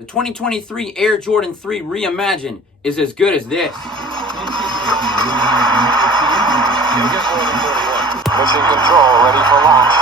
The 2023 Air Jordan 3 Reimagined is as good as this. Mission control ready for launch.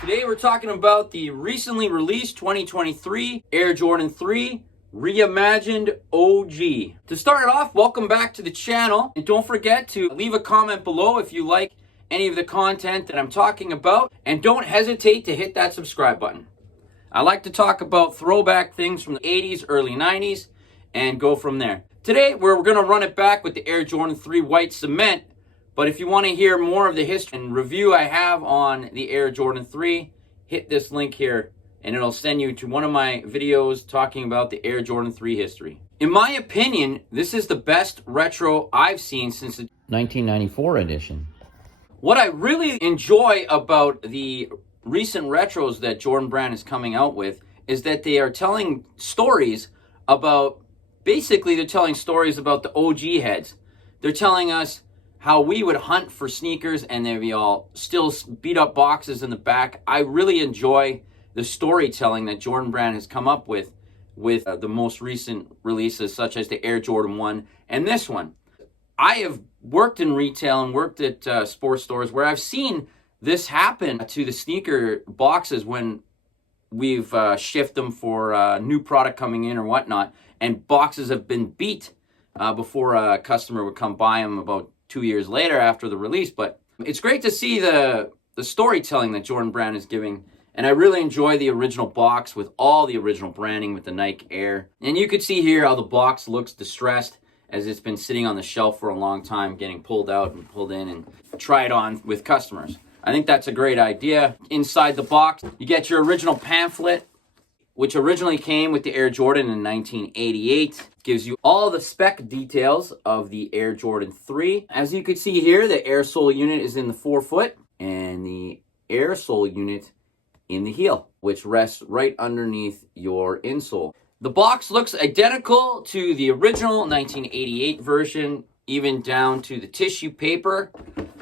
Today we're talking about the recently released 2023 Air Jordan 3 Reimagined OG. To start it off, welcome back to the channel, and don't forget to leave a comment below if you like any of the content that I'm talking about, and don't hesitate to hit that subscribe button. I like to talk about throwback things from the 80s, early 90s, and go from there. Today we're going to run it back with the Air Jordan 3 White Cement, but if you want to hear more of the history and review I have on the Air Jordan 3, hit this link here and it'll send you to one of my videos talking about the Air Jordan 3 history. In my opinion, this is the best retro I've seen since the 1994 edition. What I really enjoy about the recent retros that Jordan Brand is coming out with is that they are telling stories about, basically they're telling stories about the OG heads. They're telling us how we would hunt for sneakers and there'd be all still beat up boxes in the back. I really enjoy the storytelling that Jordan Brand has come up with the most recent releases, such as the Air Jordan 1 and this one. I have worked in retail and worked at sports stores where I've seen this happen to the sneaker boxes when we've shipped them for new product coming in or whatnot, and boxes have been beat before a customer would come buy them about 2 years later after the release. But it's great to see the storytelling that Jordan Brand is giving. And I really enjoy the original box with all the original branding with the Nike Air. And you can see here how the box looks distressed as it's been sitting on the shelf for a long time, getting pulled out and pulled in and tried on with customers. I think that's a great idea. Inside the box, you get your original pamphlet, which originally came with the Air Jordan in 1988. Gives you all the spec details of the Air Jordan 3. As you can see here, the air sole unit is in the forefoot, and the air sole unit in the heel, which rests right underneath your insole. The box looks identical to the original 1988 version, even down to the tissue paper.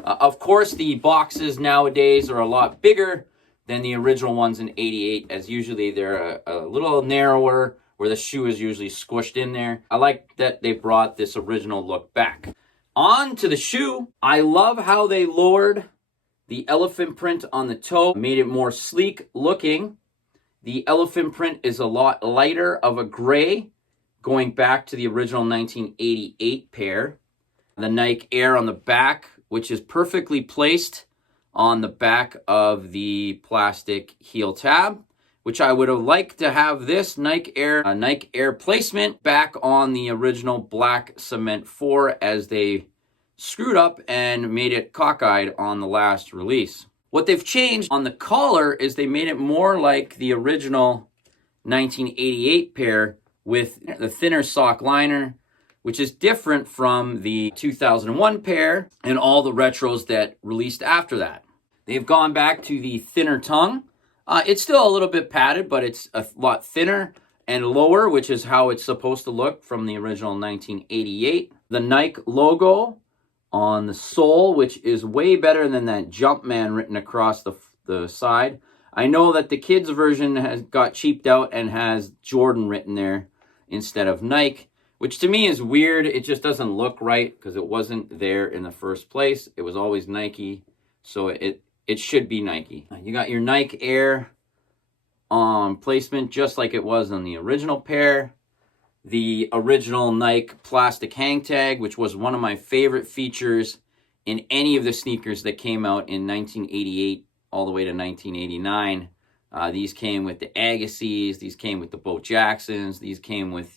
Of course, the boxes nowadays are a lot bigger than the original ones in 88, as usually they're a little narrower, where the shoe is usually squished in there. I like that they brought this original look back. On to the shoe. I love how they lowered the elephant print on the toe, made it more sleek looking. The elephant print is a lot lighter of a gray, going back to the original 1988 pair. The Nike Air on the back, which is perfectly placed on the back of the plastic heel tab, which I would have liked to have this Nike Air placement back on the original black Cement 4, as they screwed up and made it cockeyed on the last release. What they've changed on the collar is they made it more like the original 1988 pair with the thinner sock liner, which is different from the 2001 pair and all the retros that released after that. They've gone back to the thinner tongue. It's still a little bit padded, but it's a lot thinner and lower, which is how it's supposed to look from the original 1988. The Nike logo on the sole, which is way better than that Jumpman written across the side. I know that the kids version has got cheaped out and has Jordan written there instead of Nike, which to me is weird. It just doesn't look right because it wasn't there in the first place. It was always Nike, so it should be Nike. You got your Nike Air placement just like it was on the original pair. The original Nike plastic hang tag, which was one of my favorite features in any of the sneakers that came out in 1988 all the way to 1989. These came with the Agassiz, these came with the Bo Jacksons, these came with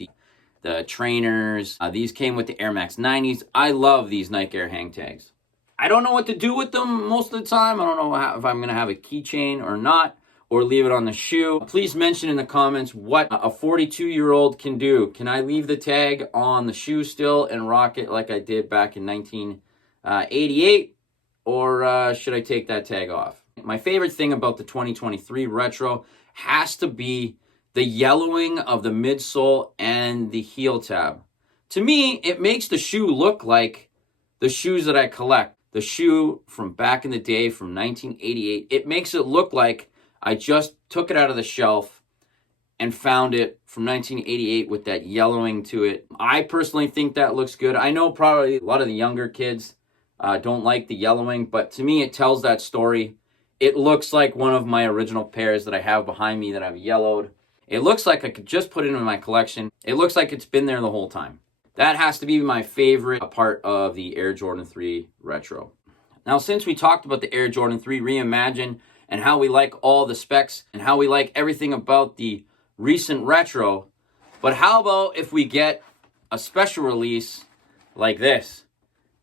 the trainers, these came with the Air Max 90s. I love these Nike Air hang tags. I don't know what to do with them most of the time. I don't know if I'm going to have a keychain or not, or leave it on the shoe. Please mention in the comments what a 42-year-old can do. Can I leave the tag on the shoe still and rock it like I did back in 1988? Or should I take that tag off? My favorite thing about the 2023 retro has to be the yellowing of the midsole and the heel tab. To me, it makes the shoe look like the shoes that I collect. The shoe from back in the day from 1988. It makes it look like I just took it out of the shelf and found it from 1988 with that yellowing to it. I personally think that looks good. I know probably a lot of the younger kids don't like the yellowing, but to me it tells that story. It looks like one of my original pairs that I have behind me that I've yellowed. It looks like I could just put it in my collection. It looks like it's been there the whole time. That has to be my favorite part of the Air Jordan 3 Retro. Now, since we talked about the Air Jordan 3 Reimagined and how we like all the specs and how we like everything about the recent Retro, but how about if we get a special release like this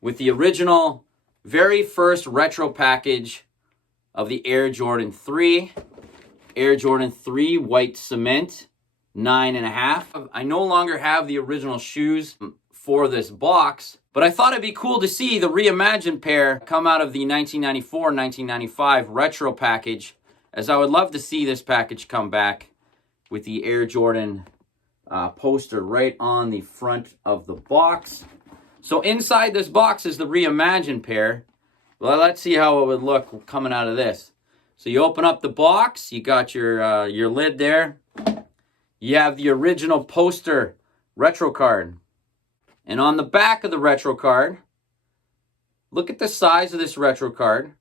with the original very first Retro package of the Air Jordan 3, Air Jordan 3 White Cement 9.5. I no longer have the original shoes for this box, but I thought it'd be cool to see the reimagined pair come out of the 1994-1995 retro package, as I would love to see this package come back with the Air Jordan poster right on the front of the box. So inside this box is the reimagined pair. Well, let's see how it would look coming out of this. So you open up the box, you got your lid there. You have the original poster retro card. And on the back of the retro card, look at the size of this retro card.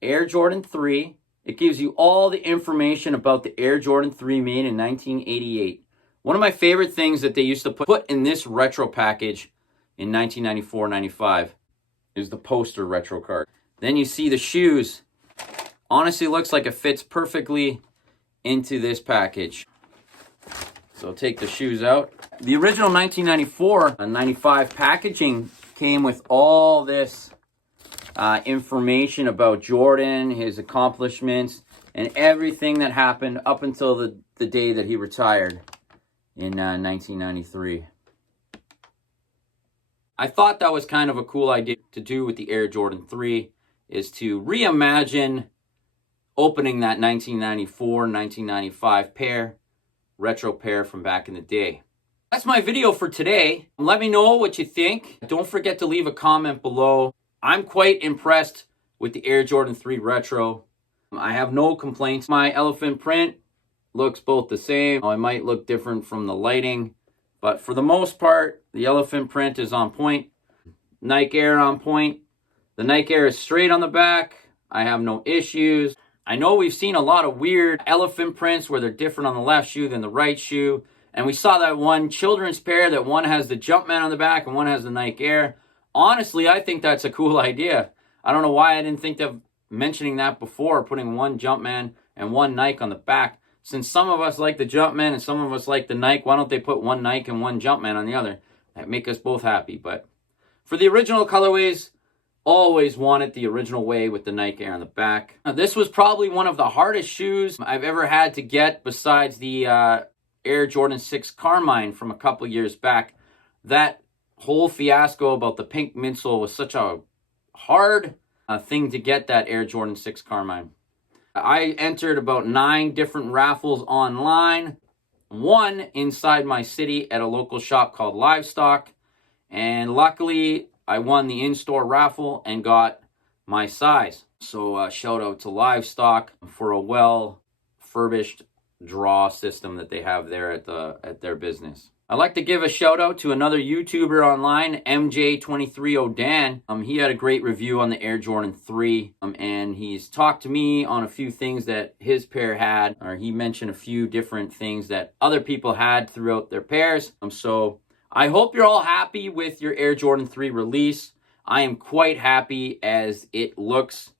Air Jordan 3. It gives you all the information about the Air Jordan 3 made in 1988. One of my favorite things that they used to put in this retro package in 1994-95 is the poster retro card. Then you see the shoes. Honestly, looks like it fits perfectly into this package. So take the shoes out. The original 1994-95 packaging came with all this information about Jordan, his accomplishments, and everything that happened up until the day that he retired in 1993. I thought that was kind of a cool idea to do with the Air Jordan 3, is to reimagine opening that 1994-1995 pair, retro pair from back in the day. That's my video for today. Let me know what you think. Don't forget to leave a comment below. I'm quite impressed with the Air Jordan 3 Retro. I have no complaints. My elephant print looks both the same. It might look different from the lighting, but for the most part, the elephant print is on point. Nike Air on point. The Nike Air is straight on the back. I have no issues. I know we've seen a lot of weird elephant prints where they're different on the left shoe than the right shoe. And we saw that one children's pair that one has the Jumpman on the back and one has the Nike Air. Honestly, I think that's a cool idea. I don't know why I didn't think of mentioning that before, putting one Jumpman and one Nike on the back. Since some of us like the Jumpman and some of us like the Nike, why don't they put one Nike and one Jumpman on the other? That'd make us both happy. But for the original colorways, always wanted the original way with the Nike Air on the back. Now, this was probably one of the hardest shoes I've ever had to get besides the Air Jordan 6 Carmine from a couple years back. That whole fiasco about the pink midsole was such a hard thing to get, that Air Jordan 6 Carmine. I entered about 9 different raffles online. One inside my city at a local shop called Livestock. And luckily, I won the in-store raffle and got my size. So shout out to Livestock for a well-furbished draw system that they have there at their business. I'd like to give a shout out to another YouTuber online, MJ23ODan. He had a great review on the Air Jordan 3, and he's talked to me on a few things that his pair had, or he mentioned a few different things that other people had throughout their pairs. So I hope you're all happy with your Air Jordan 3 release. I am quite happy as it looks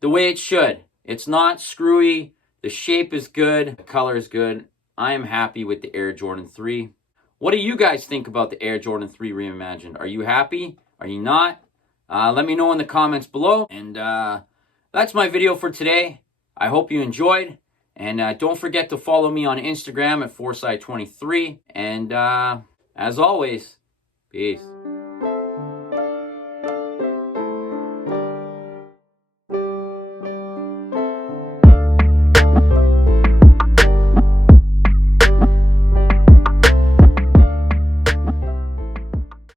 the way it should. It's not screwy. The shape is good. The color is good. I am happy with the Air Jordan 3. What do you guys think about the Air Jordan 3 Reimagined? Are you happy? Are you not? Let me know in the comments below. And that's my video for today. I hope you enjoyed. And don't forget to follow me on Instagram at Foresight23. And as always, peace.